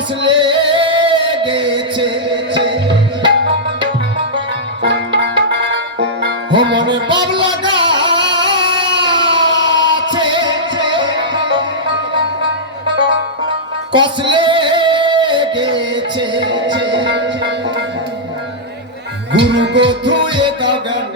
কসলে গেছে ও মনে বাবলা গাছে। কসলে গেছে গুরু গো ধুয়ে গগন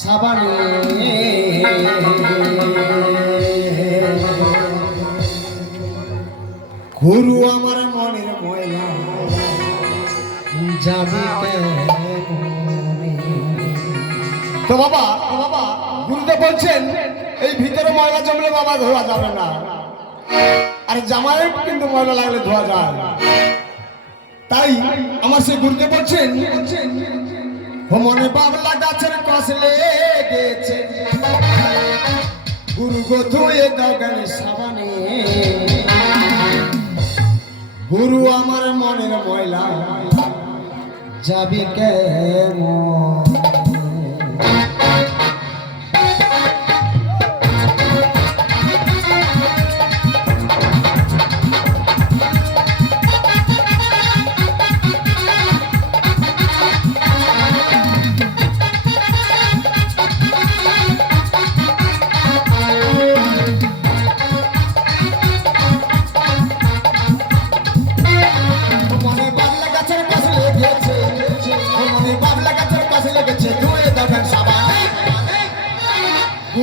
সাবানে। গুরু আমার তো বাবা বাবা, গুরুদেব বলছেন, এই ভিতরে ময়লা জমলে বাবা ধোয়া যাবে না। আর জামায় কিন্তু ময়লা লাগলে ধোয়া যায়। তাই আমার সে গুরুদেব বলছেন মনে বাবলা গাছের কসলে গেছে গুরু গো, ধুয়ে দাও সাবানে। গুরু আমার মনের ময়লা। যাবে কেমন?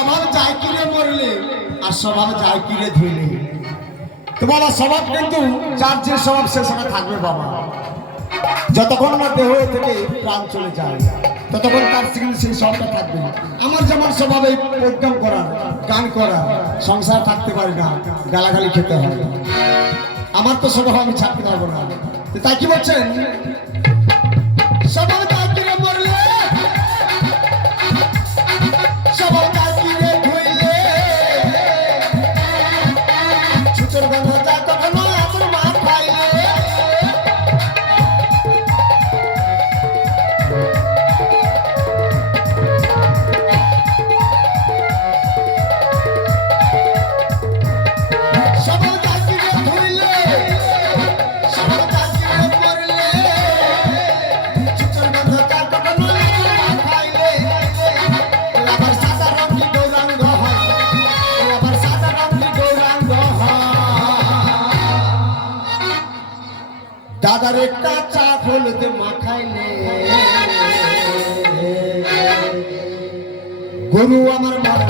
স্বভাব যায় কিরে মরলে আর স্বভাব যায় কিরে ধুইলে? তো বাবা স্বভাব কিন্তু যার যে স্বভাব, সে সময় থাকবে বাবা। যতক্ষণ না দেহ থেকে প্রাণ চলে যায়, ততক্ষণ তার কিন্তু সেই স্বভাবটা থাকবে। আমার যেমন স্বভাব, এই প্রোগ্রাম করা গান করা সংসার থাকতে পারি না, গালাগালি খেতে হয়। আমার তো স্বভাব, আমি ছাড়তে পারব না। তাই কি বলছেন? স্বভাব দাদার একটা চা হলুদ মাখাইলে। গুরু আমার মনের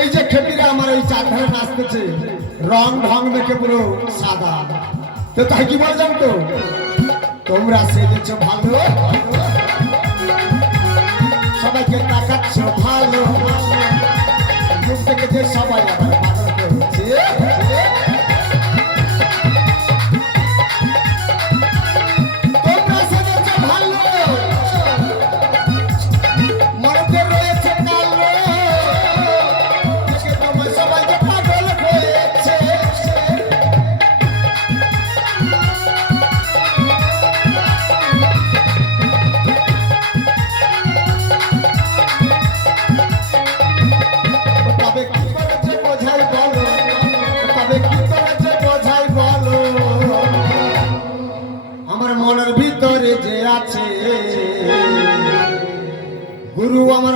এই যে খেপিরা আমার এই চারধারে নাচতেছে, রং ঢং দেখে পুরো সাদা। তো তাই কি বলে তো? তোমরা সেজেছ ভালো। সবাইকে তাকাচ্ছ ভালো। সবাই গুরু আমার